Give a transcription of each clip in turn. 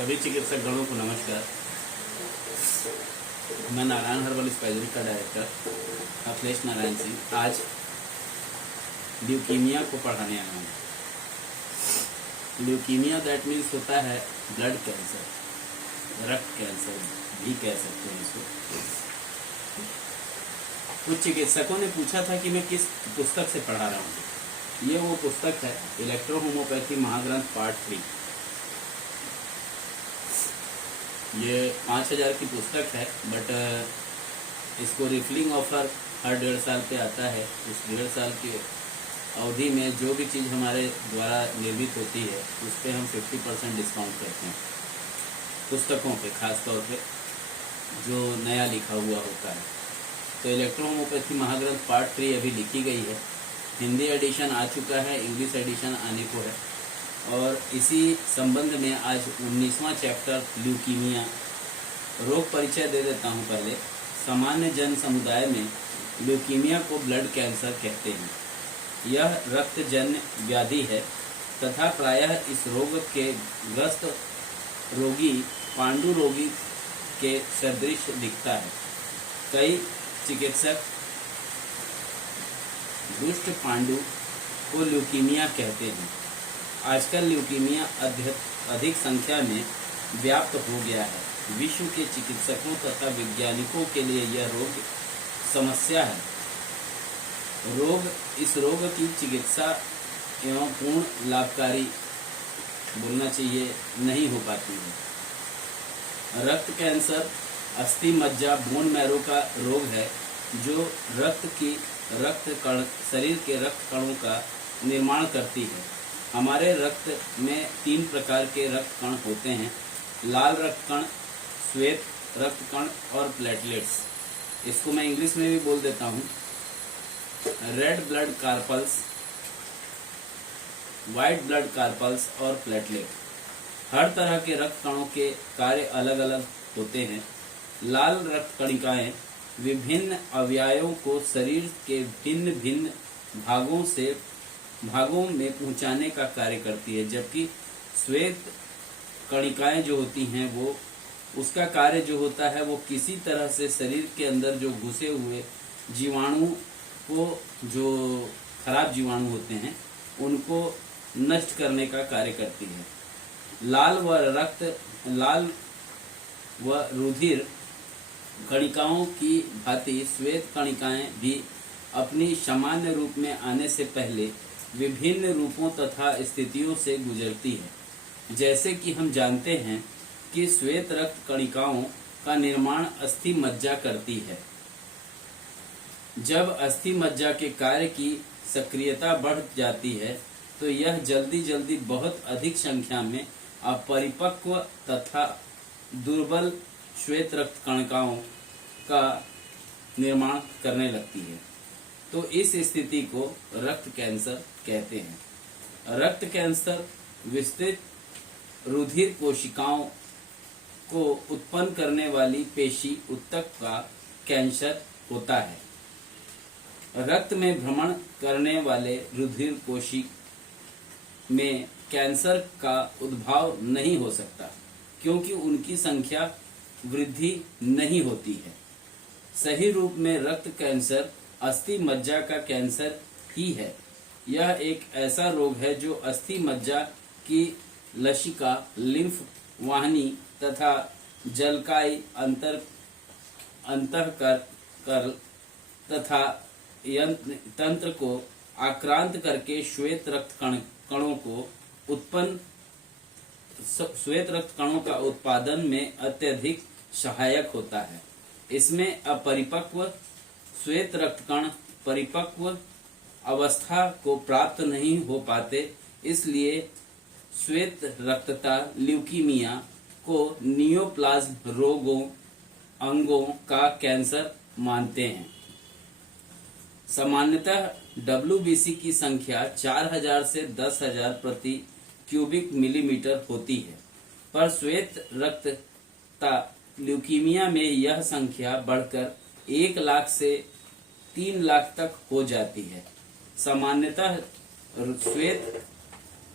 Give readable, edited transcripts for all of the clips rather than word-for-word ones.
सभी चिकित्सक गणों को नमस्कार। मैं नारायण हर्बल स्पाइसरी का डायरेक्टर अखिलेश नारायण सिंह आज ल्यूकीमिया को पढ़ाने आया हूँ। ल्यूकीमिया दैट मीन्स होता है ब्लड कैंसर, रक्त कैंसर भी कह सकते हैं इसको। कुछ चिकित्सकों ने पूछा था कि मैं किस पुस्तक से पढ़ा रहा हूँ। ये वो पुस्तक है इलेक्ट्रो होम्योपैथी महाग्रंथ पार्ट 3। ये 5000 की पुस्तक है, बट इसको रिफिलिंग ऑफर हर 1.5 साल पे आता है। उस 1.5 साल की अवधि में जो भी चीज़ हमारे द्वारा निर्मित होती है उस पर हम 50% डिस्काउंट करते हैं पुस्तकों पे, खास तौर पे जो नया लिखा हुआ होता है। तो इलेक्ट्रो होम्योपैथी महाग्रंथ पार्ट 3 अभी लिखी गई है। हिंदी एडिशन आ चुका है, इंग्लिश एडिशन आने को है। और इसी संबंध में आज 19वां चैप्टर ल्यूकीमिया, रोग परिचय दे देता हूं। पहले सामान्य जन समुदाय में ल्यूकीमिया को ब्लड कैंसर कहते हैं। यह रक्तजन्य व्याधि है तथा प्रायः इस रोग के ग्रस्त रोगी पांडु रोगी के सदृश दिखता है। कई चिकित्सक दुष्ट पांडु को ल्यूकीमिया कहते हैं। आजकल ल्यूकीमिया अधिक संख्या में व्याप्त हो गया है। विश्व के चिकित्सकों तथा वैज्ञानिकों के लिए यह रोग समस्या है। इस रोग की चिकित्सा एवं पूर्ण लाभकारी बोलना चाहिए नहीं हो पाती है। रक्त कैंसर अस्थि मज्जा बोन मैरो का रोग है जो शरीर के रक्त कणों का निर्माण करती है। हमारे रक्त में 3 प्रकार के रक्त कण होते हैं: लाल रक्त कण, श्वेत रक्त कण और प्लेटलेट्स। इसको मैं इंग्लिश में भी बोल देता हूँ, red blood carpals, white blood carpals और प्लेटलेट। हर तरह के रक्त कणों के कार्य अलग अलग होते हैं। लाल रक्त कणिकाएं विभिन्न अवयवों को शरीर के भिन्न भिन्न भागों में पहुंचाने का कार्य करती है, जबकि श्वेत कणिकाएं जो होती हैं वो उसका कार्य जो होता है वो किसी तरह से शरीर के अंदर जो घुसे हुए जीवाणु को, जो खराब जीवाणु होते हैं, उनको नष्ट करने का कार्य करती है। लाल व रुधिर कणिकाओं की भांति श्वेत कणिकाएं भी अपनी सामान्य रूप में आने से पहले विभिन्न रूपों तथा स्थितियों से गुजरती है। जैसे कि हम जानते हैं कि श्वेत रक्त कणिकाओं का निर्माण अस्थि मज्जा करती है। जब अस्थि मज्जा के कार्य की सक्रियता बढ़ जाती है तो यह जल्दी जल्दी बहुत अधिक संख्या में अपरिपक्व तथा दुर्बल श्वेत रक्त कणिकाओं का निर्माण करने लगती है। तो इस स्थिति को रक्त कैंसर कहते हैं। रक्त कैंसर विस्तृत रुधिर कोशिकाओं को उत्पन्न करने वाली पेशी ऊतक का कैंसर होता है। रक्त में भ्रमण करने वाले रुधिर कोशिक में कैंसर का उद्भव नहीं हो सकता, क्योंकि उनकी संख्या वृद्धि नहीं होती है। सही रूप में रक्त कैंसर अस्थि मज्जा का कैंसर ही है। यह एक ऐसा रोग है जो अस्थि मज्जा की लसिका, लिम्फ वाहिनी तथा जलकाई अंतःकर तथा तंत्र को आक्रांत करके श्वेत रक्त कणों का उत्पादन में अत्यधिक सहायक होता है। इसमें अपरिपक्व श्वेत रक्त कण परिपक्व अवस्था को प्राप्त नहीं हो पाते, इसलिए श्वेत रक्तता ल्यूकीमिया को नियोप्लाज्म अंगों का कैंसर मानते हैं। सामान्यतः WBC की संख्या 4000 से 10,000 प्रति क्यूबिक मिलीमीटर होती है, पर श्वेत रक्तता ल्यूकीमिया में यह संख्या बढ़कर 1 लाख से 3 लाख तक हो जाती है। सामान्यतः श्वेत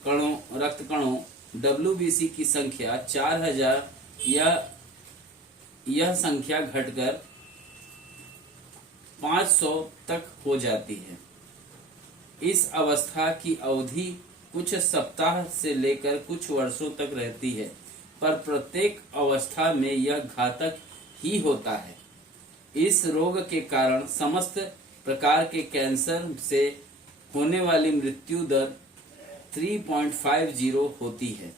रक्त कणों WBC की संख्या 4000 यह संख्या घटकर 500 तक हो जाती है। इस अवस्था की अवधि कुछ सप्ताह से लेकर कुछ वर्षों तक रहती है, पर प्रत्येक अवस्था में यह घातक ही होता है। इस रोग के कारण समस्त प्रकार के कैंसर से होने वाली मृत्यु दर 3.50 होती है।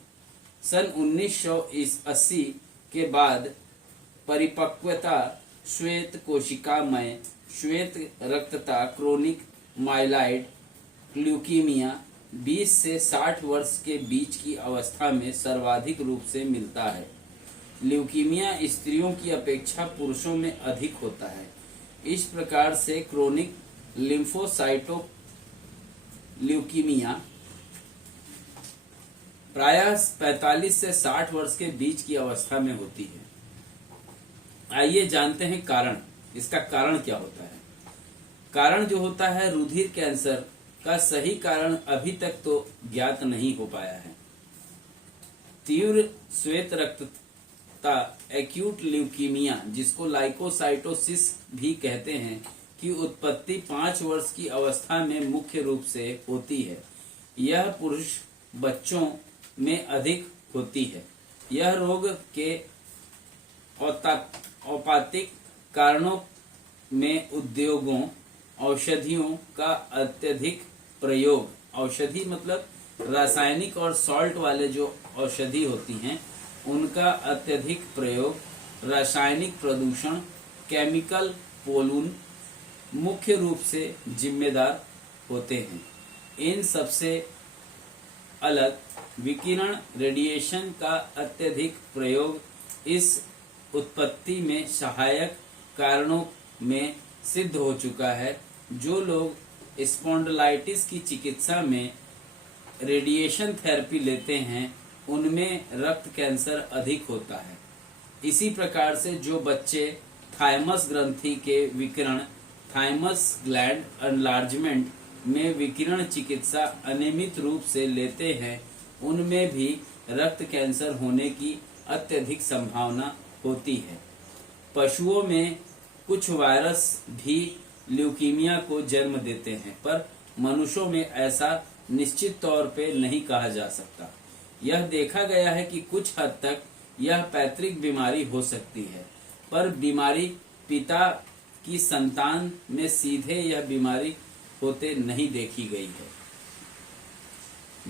सन 1980 के बाद परिपक्वता, श्वेत कोशिकामय श्वेत रक्तता, क्रोनिक माइलॉइड ल्यूकीमिया 20 से 60 वर्ष के बीच की अवस्था में सर्वाधिक रूप से मिलता है। ल्यूकीमिया स्त्रियों की अपेक्षा पुरुषों में अधिक होता है। इस प्रकार से क्रोनिक लिम्फोसाइटो ल्यूकीमिया प्रायः 45 से 60 वर्ष के बीच की अवस्था में होती है। आइए जानते हैं कारण। इसका कारण क्या होता है? कारण जो होता है रुधिर कैंसर का सही कारण अभी तक तो ज्ञात नहीं हो पाया है। तीव्र श्वेत रक्तता एक्यूट ल्यूकीमिया, जिसको लाइकोसाइटोसिस भी कहते हैं, की उत्पत्ति 5 वर्ष की अवस्था में मुख्य रूप से होती है। यह पुरुष बच्चों में अधिक होती है। यह रोग के औपातिक कारणों में उद्योगों, औषधियों का अत्यधिक प्रयोग, औषधि मतलब रासायनिक और सॉल्ट वाले जो औषधि होती हैं उनका अत्यधिक प्रयोग, रासायनिक प्रदूषण, केमिकल पोलून मुख्य रूप से जिम्मेदार होते हैं। इन सबसे अलग विकिरण रेडिएशन का अत्यधिक प्रयोग इस उत्पत्ति में सहायक कारणों में सिद्ध हो चुका है। जो लोग स्पॉन्डिलाइटिस की चिकित्सा में रेडिएशन थेरेपी लेते हैं उनमें रक्त कैंसर अधिक होता है। इसी प्रकार से जो बच्चे थाइमस ग्रंथि के विकिरण, थाइमस ग्लैंड एनलार्जमेंट में विकिरण चिकित्सा अनियमित रूप से लेते हैं उनमें भी रक्त कैंसर होने की अत्यधिक संभावना होती है। पशुओं में कुछ वायरस भी ल्यूकीमिया को जन्म देते हैं, पर मनुष्यों में ऐसा निश्चित तौर पे नहीं कहा जा सकता। यह देखा गया है कि कुछ हद तक यह पैतृक बीमारी हो सकती है, पर बीमारी पिता की संतान में सीधे यह बीमारी होते नहीं देखी गई है।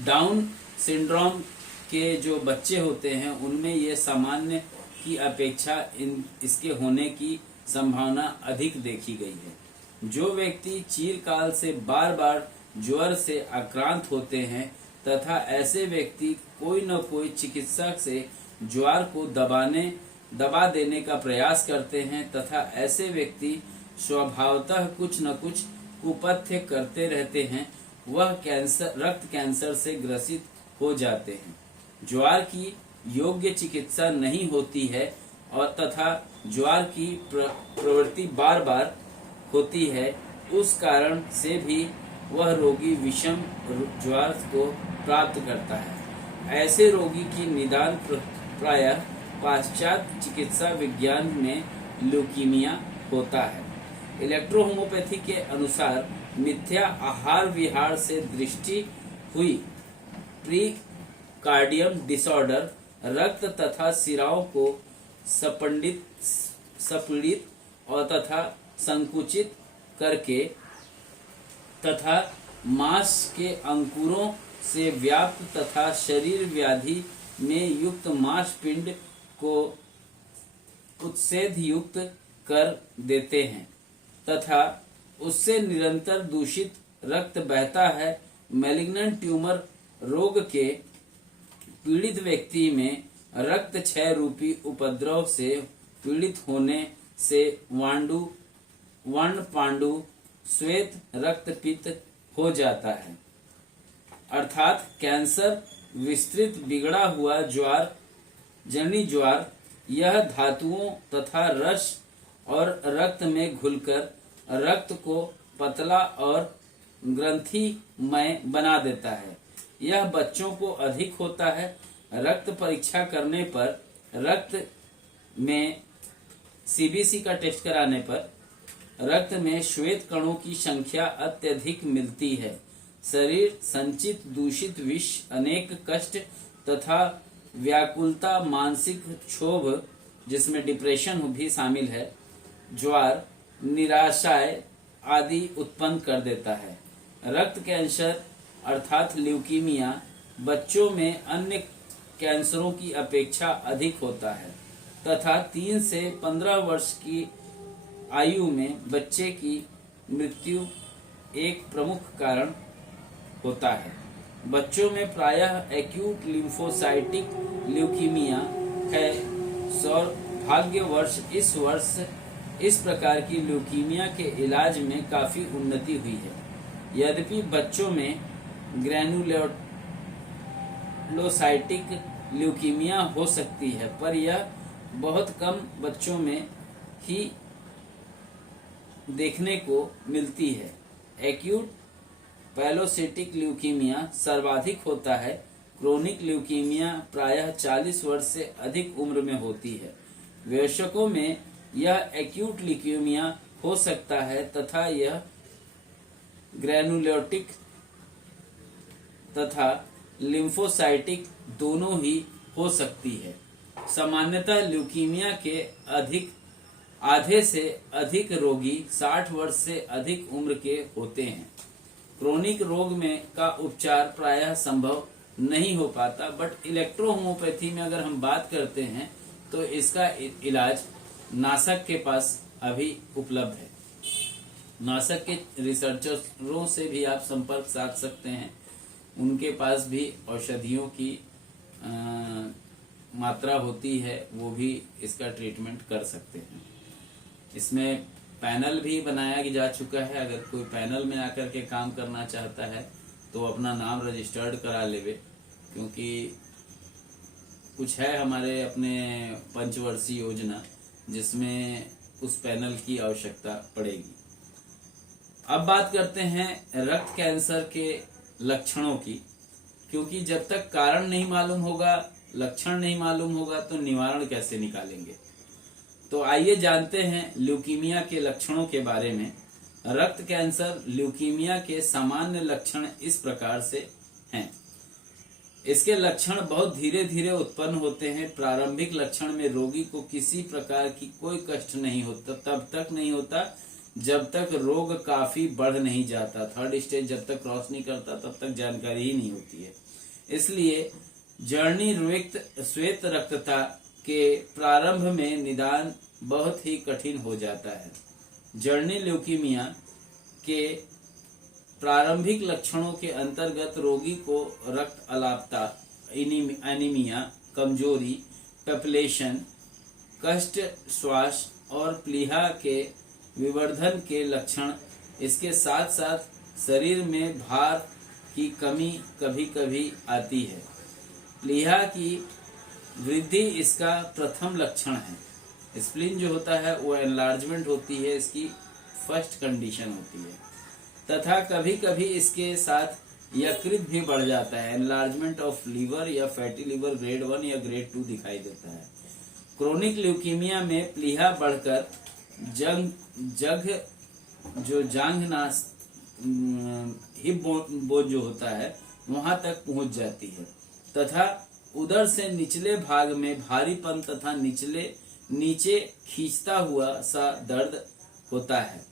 डाउन सिंड्रोम के जो बच्चे होते हैं उनमें यह सामान्य की अपेक्षा इसके होने की संभावना अधिक देखी गई है। जो व्यक्ति चिरकाल से बार बार ज्वर से आक्रांत होते हैं तथा ऐसे व्यक्ति कोई न कोई चिकित्सक से ज्वर को दबा देने का प्रयास करते हैं तथा ऐसे व्यक्ति स्वभावतः कुछ न कुछ कुपथ्य करते रहते हैं, वह रक्त कैंसर से ग्रसित हो जाते हैं। ज्वर की योग्य चिकित्सा नहीं होती है और तथा ज्वर की प्रवृत्ति बार बार होती है, उस कारण से भी वह रोगी विषम ज्वर को प्राप्त करता है। ऐसे रोगी की निदान प्रायः पाश्चात्य चिकित्सा विज्ञान में ल्यूकीमिया होता है। इलेक्ट्रोहोमोपैथी के अनुसार मिथ्या आहार विहार से दृष्टि हुई प्रीकार्डियम डिसऑर्डर रक्त तथा सिराओं को सपीड़ित और तथा संकुचित करके तथा मांस के अंकुरों से व्याप्त तथा शरीर व्याधि में युक्त मांसपिंड को उत्सेध युक्त कर देते हैं तथा उससे निरंतर दूषित रक्त बहता है। मैलिग्नेंट ट्यूमर रोग के पीड़ित व्यक्ति में रक्त क्षय रूपी उपद्रव से पीड़ित होने से वर्ण पांडु श्वेत रक्तपित्त हो जाता है, अर्थात कैंसर विस्तृत बिगड़ा हुआ ज्वर जनी ज्वर। यह धातुओं तथा रस और रक्त में घुलकर रक्त को पतला और ग्रंथिमय बना देता है। यह बच्चों को अधिक होता है रक्त परीक्षा करने पर रक्त में सीबीसी का टेस्ट कराने पर रक्त में श्वेत कणों की संख्या अत्यधिक मिलती है। शरीर संचित दूषित विष, अनेक कष्ट तथा व्याकुलता, मानसिक क्षोभ जिसमें डिप्रेशन भी शामिल है, ज्वार, निराशाएं आदि उत्पन्न कर देता है। रक्त कैंसर अर्थात ल्यूकीमिया बच्चों में अन्य कैंसरों की अपेक्षा अधिक होता है तथा 3 से 15 वर्ष की आयु में बच्चे की मृत्यु एक प्रमुख कारण होता है। बच्चों में प्रायः एक्यूट लिम्फोसाइटिक ल्यूकीमिया है। सौभाग्यवश इस वर्ष इस प्रकार की ल्यूकीमिया के इलाज में काफी उन्नति हुई है। यद्यपि बच्चों में ग्रैनुलोसाइटिक ल्यूकीमिया हो सकती है, पर यह बहुत कम बच्चों में ही देखने को मिलती है। एक्यूट पैलोसिटिक ल्यूकीमिया सर्वाधिक होता है। क्रोनिक ल्यूकीमिया प्रायः 40 वर्ष से अधिक उम्र में होती है। वयस्कों में यह एक्यूट ल्यूकीमिया हो सकता है तथा यह ग्रैनुलोटिक तथा लिम्फोसाइटिक दोनों ही हो सकती है। सामान्यतः ल्यूकीमिया के आधे से अधिक रोगी 60 वर्ष से अधिक उम्र के होते हैं। क्रोनिक रोग में का उपचार प्रायः संभव नहीं हो पाता, बट इलेक्ट्रोहोम्योपैथी में अगर हम बात करते हैं तो इसका इलाज नासक के पास अभी उपलब्ध है। नासक के रिसर्चरों से भी आप संपर्क साध सकते हैं। उनके पास भी औषधियों की मात्रा होती है, वो भी इसका ट्रीटमेंट कर सकते हैं। इसमें पैनल भी बनाया जा चुका है। अगर कोई पैनल में आकर के काम करना चाहता है तो अपना नाम रजिस्टर्ड करा लेवे, क्योंकि कुछ है हमारे अपने पंचवर्षीय योजना जिसमें उस पैनल की आवश्यकता पड़ेगी। अब बात करते हैं रक्त कैंसर के लक्षणों की, क्योंकि जब तक कारण नहीं मालूम होगा, लक्षण नहीं मालूम होगा, तो निवारण कैसे निकालेंगे। तो आइए जानते हैं ल्यूकीमिया के लक्षणों के बारे में। रक्त कैंसर ल्यूकीमिया के सामान्य लक्षण इस प्रकार से हैं। इसके लक्षण बहुत धीरे धीरे उत्पन्न होते हैं। प्रारंभिक लक्षण में रोगी को किसी प्रकार की कोई कष्ट नहीं होता, तब तक नहीं होता जब तक रोग काफी बढ़ नहीं जाता। थर्ड स्टेज जब तक क्रॉस नहीं करता तब तक जानकारी ही नहीं होती है। इसलिए जर्नी श्वेत रक्तता के प्रारंभ में निदान बहुत ही कठिन हो जाता है। जर्नी ल्यूकीमिया के प्रारंभिक लक्षणों के अंतर्गत रोगी को रक्त अलापता, एनीमिया, कमजोरी, पेपलेशन, कष्ट श्वास और प्लीहा के विवर्धन के लक्षण, इसके साथ साथ शरीर में भार की कमी कभी कभी आती है। प्लीहा की वृद्धि इसका प्रथम लक्षण है। स्प्लीन जो होता है वो एनलार्जमेंट होती है, इसकी फर्स्ट कंडीशन होती है, तथा कभी कभी इसके साथ यकृत भी बढ़ जाता है। एनलार्जमेंट ऑफ लीवर या फैटी लीवर ग्रेड 1 या ग्रेड 2 दिखाई देता है। क्रोनिक ल्यूकीमिया में प्लीहा बढ़कर जांघनास हिप बोन जो होता है वहां तक पहुंच जाती है तथा उदर से निचले भाग में भारीपन तथा नीचे खींचता हुआ सा दर्द होता है।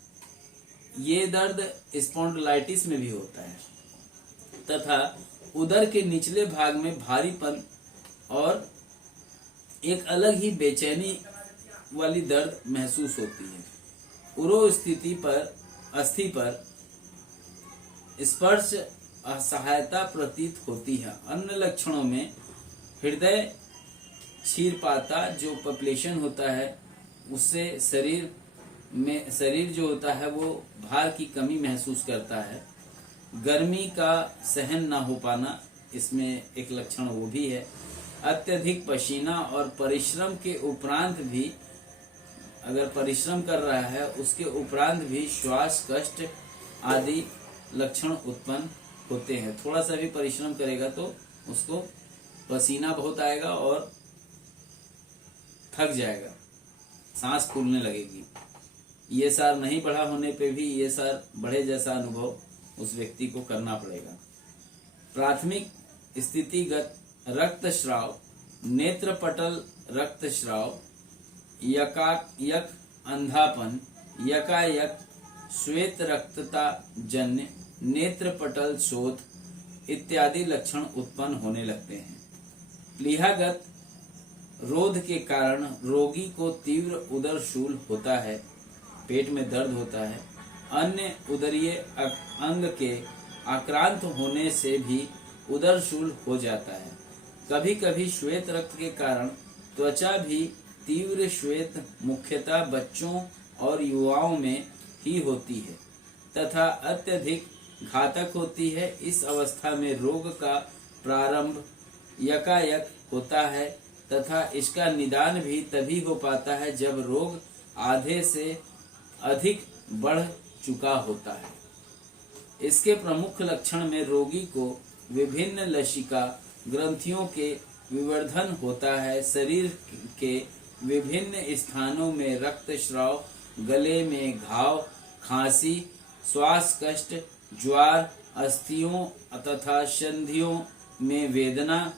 ये दर्द स्पॉन्डिलाइटिस में भी होता है तथा उदर के निचले भाग में भारीपन और एक अलग ही बेचैनी वाली दर्द महसूस होती है। उरो स्थिति पर अस्थि पर स्पर्श असहायता प्रतीत होती है। अन्य लक्षणों में हृदय क्षीरपाता जो पॉपुलेशन होता है उससे शरीर जो होता है वो भार की कमी महसूस करता है। गर्मी का सहन न हो पाना इसमें एक लक्षण वो भी है। अत्यधिक पसीना और परिश्रम के उपरांत भी, अगर परिश्रम कर रहा है उसके उपरांत भी श्वास कष्ट आदि लक्षण उत्पन्न होते हैं। थोड़ा सा भी परिश्रम करेगा तो उसको पसीना बहुत आएगा और थक जाएगा, सांस फूलने लगेगी। ईएसआर नहीं बढ़ा होने पे भी ईएसआर बढ़े जैसा अनुभव उस व्यक्ति को करना पड़ेगा। प्राथमिक स्थितिगत रक्तस्राव, नेत्रपटल रक्तस्राव, यकायक अंधापन, यकायक श्वेत रक्तता जन्य नेत्रपटल शोथ इत्यादि लक्षण उत्पन्न होने लगते हैं। प्लीहागत रोध के कारण रोगी को तीव्र उदरशूल होता है, पेट में दर्द होता है। अन्य उदरीय अंग के आक्रांत होने से भी उदरशूल हो जाता है। कभी कभी श्वेत रक्त के कारण त्वचा भी तीव्र श्वेत मुख्यतः बच्चों और युवाओं में ही होती है तथा अत्यधिक घातक होती है। इस अवस्था में रोग का प्रारंभ यकायक होता है तथा इसका निदान भी तभी हो पाता है जब रोग आधे से अधिक बढ़ चुका होता है। इसके प्रमुख लक्षण में रोगी को विभिन्न लसिका ग्रंथियों के विवर्धन होता है, शरीर के विभिन्न स्थानों में रक्तस्राव, गले में घाव, खांसी, श्वास कष्ट, ज्वार, अस्थियों तथा संधियों में वेदना,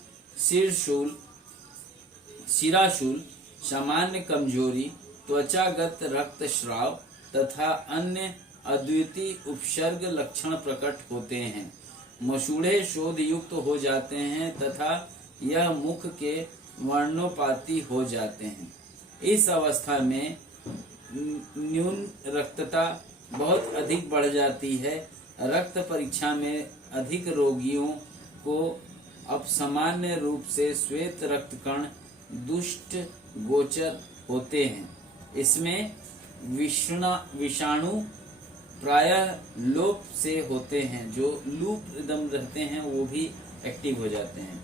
शिराशूल, सामान्य कमजोरी, त्वचागत रक्तस्राव तथा अन्य अद्वितीय उपसर्ग लक्षण प्रकट होते हैं। मसूड़े शोध युक्त हो जाते हैं तथा यह मुख के वर्णोपाती हो जाते हैं। इस अवस्था में न्यून रक्तता बहुत अधिक बढ़ जाती है। रक्त परीक्षा में अधिक रोगियों को अब सामान्य रूप से श्वेत रक्त कण दुष्ट गोचर होते हैं। इसमें विषाणु प्रायः लोप से होते हैं, जो लूप दम रहते हैं वो भी एक्टिव हो जाते हैं।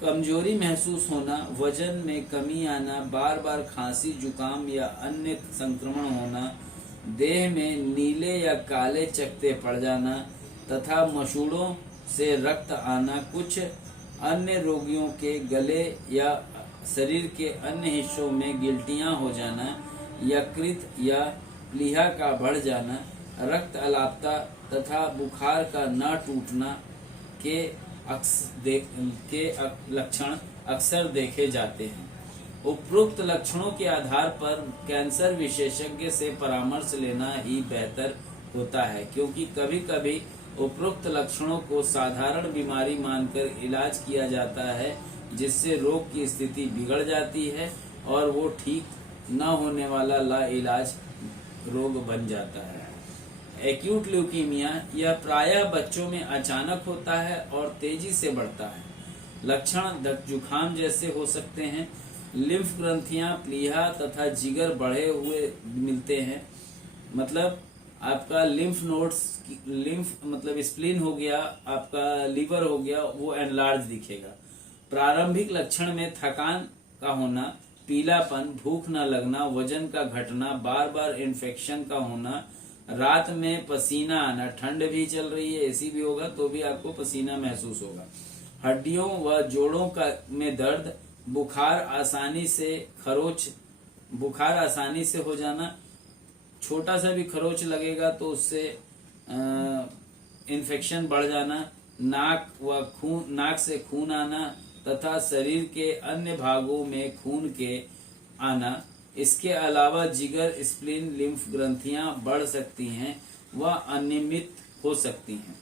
कमजोरी महसूस होना, वजन में कमी आना, बार बार खांसी, जुकाम या अन्य संक्रमण होना, देह में नीले या काले चकत्ते पड़ जाना तथा मसूड़ों से रक्त आना। कुछ अन्य रोगियों के गले या शरीर के अन्य हिस्सों में गिल्टियां हो जाना, यकृत या प्लीहा का बढ़ जाना, रक्त अलापता तथा बुखार का न टूटना के लक्षण अक्सर देखे जाते हैं। उपरोक्त लक्षणों के आधार पर कैंसर विशेषज्ञ से परामर्श लेना ही बेहतर होता है, क्योंकि कभी कभी उपरोक्त लक्षणों को साधारण बीमारी मानकर इलाज किया जाता है, जिससे रोग की स्थिति बिगड़ जाती है और वो ठीक न होने वाला लाइलाज रोग बन जाता है। एक्यूट ल्यूकीमिया, यह प्रायः बच्चों में अचानक होता है और तेजी से बढ़ता है। लक्षण जुखाम जैसे हो सकते हैं। लिम्फ ग्रंथियां, प्लीहा तथा जिगर बढ़े हुए मिलते हैं। मतलब आपका लिम्फ नोड्स, लिम्फ मतलब स्प्लीन हो गया, आपका लीवर हो गया, वो एनलार्ज दिखेगा। प्रारंभिक लक्षण में थकान का होना, पीलापन, भूख न लगना, वजन का घटना, बार बार इन्फेक्शन का होना, रात में पसीना आना, ठंड भी चल रही है, एसी भी होगा तो भी आपको पसीना महसूस होगा। हड्डियों व जोड़ों का में दर्द, बुखार आसानी से हो जाना, छोटा सा भी खरोच लगेगा तो उससे इन्फेक्शन बढ़ जाना, नाक से खून आना तथा शरीर के अन्य भागों में खून के आना। इसके अलावा जिगर, स्प्लीन, लिम्फ ग्रंथियां बढ़ सकती हैं व अनियमित हो सकती हैं।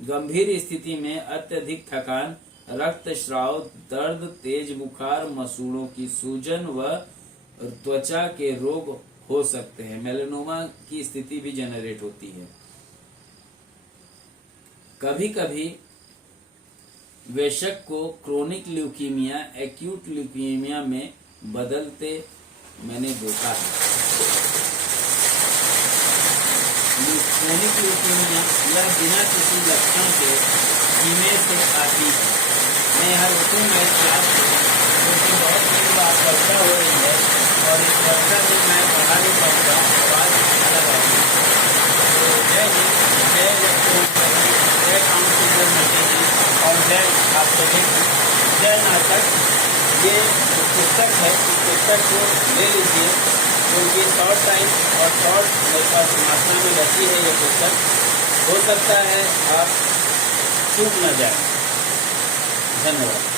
गंभीर स्थिति में अत्यधिक थकान, रक्तस्राव, दर्द, तेज बुखार, मसूड़ों की सूजन व त्वचा के रोग हो सकते हैं। मेलानोमा की स्थिति भी जनरेट होती है। कभी कभी वयस्क को क्रोनिक ल्यूकीमिया एक्यूट ल्यूकीमिया में बदलते मैंने देखा है। क्रोनिक ल्यूकीमिया यह बिना किसी लक्षण के धीमे से आती है। मैं यहाँ रुकूंगा इस क्लास को, क्योंकि बहुत बड़ी बात वर्षा हो रही है और इस वर्षा में मैं पढ़ा नहीं पाऊंगा, आवाज अलग आएगी। तो जय हिंद, जय काउंसिलर और जय आप सभी। जय नाटक, ये पुस्तक है, इस पुस्तक को ले लीजिए। तो ये शॉर्ट टाइम और शॉर्ट मेरे पास मात्रा में बची है ये पुस्तक, हो सकता है आप चूक न जाए। धन्यवाद।